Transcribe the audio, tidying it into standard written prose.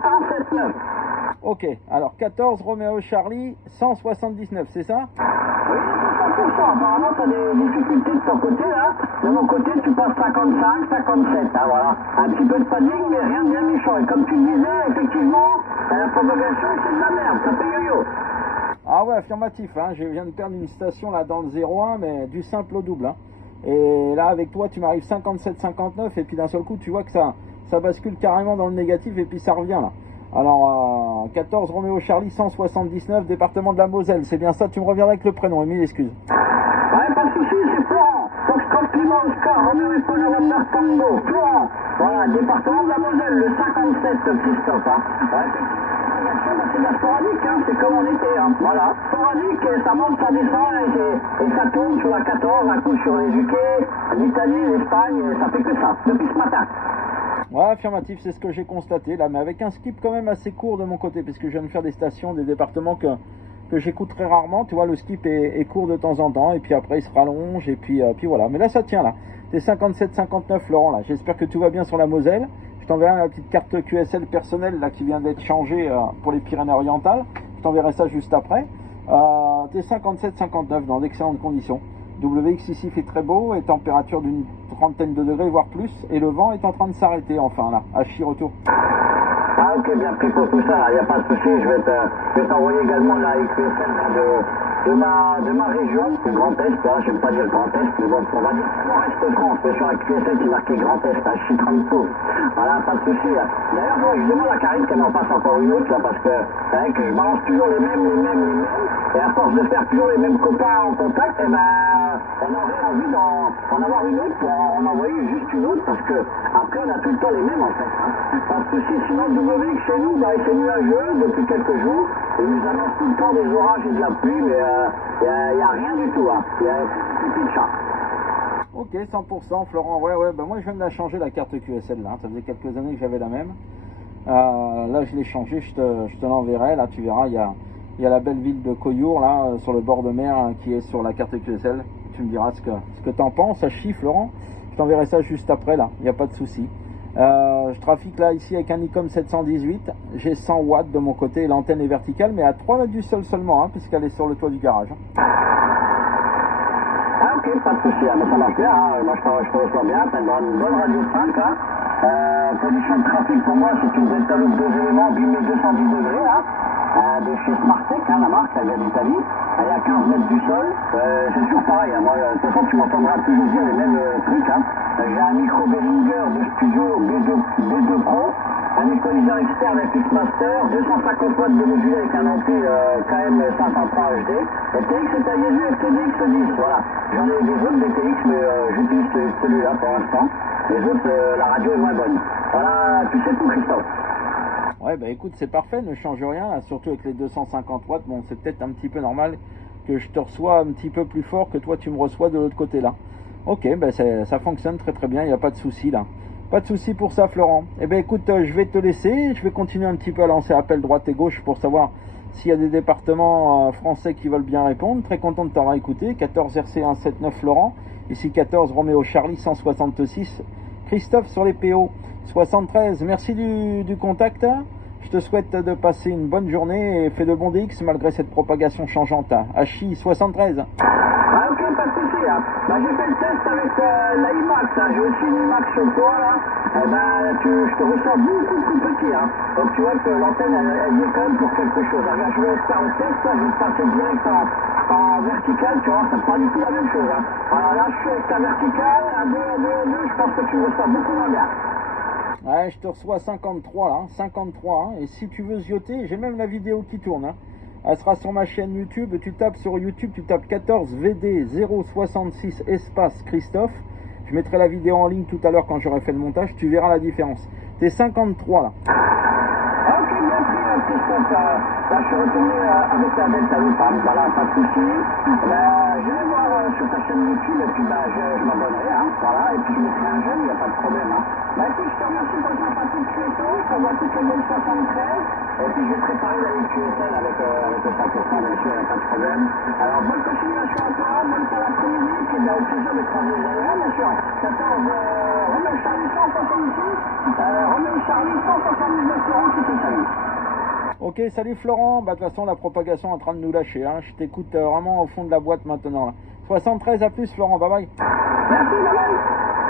179. Ok, alors 14 Roméo Charlie 179, c'est ça? Oui, c'est 100%. Apparemment, tu as des difficultés de ton côté, là. De mon côté, tu passes 55, 57. Ah, voilà. Un petit peu de panique, mais rien de bien méchant. Et comme tu le disais, effectivement, la propagation, c'est de la merde. Ça fait yo-yo. Ah ouais, affirmatif, hein. Je viens de perdre une station là dans le 01, mais du simple au double. Hein. Et là, avec toi, tu m'arrives 57-59, et puis d'un seul coup, tu vois que ça bascule carrément dans le négatif, et puis ça revient là. Alors, 14 Roméo Charlie 179, département de la Moselle, c'est bien ça, tu me reviendras avec le prénom, et mille excuses. Ouais, pas de soucis, c'est Florent. Foxtrot Clément Oscar, Roméo et Paul November Tango. Florent. Voilà, département de la Moselle, le 57, Christophe. Hein. Ouais, c'est de la sporadique, hein. C'est comme en été. Hein. Voilà, sporadique, et ça monte, ça descend, et ça tourne sur la 14, un coup sur les UK, l'Italie, l'Espagne, ça fait que ça, depuis ce matin. Ouais, affirmatif, c'est ce que j'ai constaté là, mais avec un skip quand même assez court de mon côté, parce que je viens de faire des stations, des départements que j'écoute très rarement, tu vois, le skip est court de temps en temps, et puis après il se rallonge, et puis voilà, mais là ça tient là, c'est 57-59 Laurent là, j'espère que tout va bien sur la Moselle, je t'enverrai la petite carte QSL personnelle là qui vient d'être changée pour les Pyrénées-Orientales, je t'enverrai ça juste après, t'es 57-59 dans d'excellentes conditions. WX ici fait très beau et température d'une trentaine de degrés voire plus, et le vent est en train de s'arrêter enfin là, à Chi-Retour. Ah ok, bien pris pour tout ça, il n'y a pas de souci, je vais t'envoyer également la QSL de ma région, le Grand Est, hein, j'aime pas dire Grand Est, mais bon, on va dire Nord-Est France, mais sur la QSL qui est marqué Grand Est, à Chi-Trempeau. Voilà, pas de souci. D'ailleurs, moi, je demande à Karine qu'elle m'en passe encore une autre, là, parce que c'est vrai que je balance toujours les mêmes, et à force de faire toujours les mêmes copains en contact, eh ben, on aurait envie d'en avoir une autre pour en envoyer juste une autre, parce que après, on a tout le temps les mêmes, en fait. Hein. Pas de souci, sinon, WX chez nous, bah, c'est nuageux depuis quelques jours, et nous annonce tout le temps des orages et de la pluie, mais il n'y a rien du tout, hein. Il y a plus de chat. Ok, 100% Florent, ouais, bah moi je viens de la changer la carte QSL là, ça faisait quelques années que j'avais la même. Là je l'ai changée, je te l'enverrai, là tu verras, il y a la belle ville de Coyour là, sur le bord de mer qui est sur la carte QSL. Tu me diras ce que t'en penses, ça chie Florent, je t'enverrai ça juste après là, il n'y a pas de souci. Je trafique là ici avec un Nikon 718, j'ai 100 watts de mon côté, l'antenne est verticale mais à 3 mètres du sol seulement, hein, puisqu'elle est sur le toit du garage. Ah ok, pas de souci, mais ça marche bien, hein. Moi je te reçois bien, t'as une bonne radio 5 là. Condition de trafic pour moi c'est une delta loop 2 éléments, 8210 degrés là. De chez Smartec, hein, la marque, elle vient d'Italie. Elle est à 15 mètres du sol. C'est toujours pareil, hein. Moi, de toute façon tu m'entendras toujours dire les mêmes trucs. Hein. J'ai un micro Behringer de studio B2 Pro. Un équaliseur externe FX Master, 250 watts de module avec un ampli KM 503 HD. Et TX est un Yeezy FTDX 10, voilà. J'en ai des autres des TX, mais j'utilise celui-là pour l'instant. Les autres, la radio est moins bonne. Voilà, tu sais tout Christophe. Ouais, bah écoute, c'est parfait, ne change rien, là, surtout avec les 250 watts. Bon, c'est peut-être un petit peu normal que je te reçois un petit peu plus fort que toi tu me reçois de l'autre côté là. Ok, bah ça fonctionne très très bien, il n'y a pas de souci là. Pas de souci pour ça Florent. Eh ben écoute, je vais te laisser, je vais continuer un petit peu à lancer appel droite et gauche pour savoir s'il y a des départements français qui veulent bien répondre. Très content de t'avoir écouté. 14 RC 179 Florent, ici 14 Roméo Charlie 166 Christophe sur les PO 73. Merci du contact. Je te souhaite de passer une bonne journée et fais de bons DX malgré cette propagation changeante. HI 73. Ah ok, pas de souci. Hein. Bah, j'ai fait le test avec la IMAX. Hein. J'ai aussi une IMAX sur toi là. Eh ben, je te ressens beaucoup plus petit. Hein. Donc tu vois que l'antenne elle y est quand même pour quelque chose. Alors, je vais faire le test. Là, je vais te passer direct en vertical. Tu vois, c'est pas du tout la même chose. Hein. Alors là, je suis avec ta verticale. À 2, je pense que tu me ressens beaucoup moins bien. Ouais, je te reçois 53 là, 53. Hein, et si tu veux zioter, j'ai même la vidéo qui tourne. Hein. Elle sera sur ma chaîne YouTube. Tu tapes sur YouTube, tu tapes 14 VD 066 espace Christophe. Je mettrai la vidéo en ligne tout à l'heure quand j'aurai fait le montage. Tu verras la différence. T'es 53 là. Ok, bien pris, Christophe. Là, je suis retourné avec la Delta Loop. Voilà, pas de souci. Je vais voir sur ta chaîne YouTube, et puis bah, je m'abonnerai, hein, voilà, et puis je mettrai un jeune, il n'y a pas de problème. Hein. Bah écoute, je te remercie pour ton sympathique photo, je t'envoie toutes les bonnes 73, et puis je vais préparer la QSL avec le 100%, bien sûr, il n'y a pas de problème. Alors, bonne continuation à toi, bonne fin d'après-midi, puis bah, au plaisir de travailler derrière, bien sûr. 14, Romain Charlie 166, Romain Charlie 179 euros qui te salue. Ok, salut Florent. Bah, de toute façon, la propagation est en train de nous lâcher. Hein. Je t'écoute vraiment au fond de la boîte maintenant. Là. 73 à plus, Florent. Bye bye. Merci, bye bye.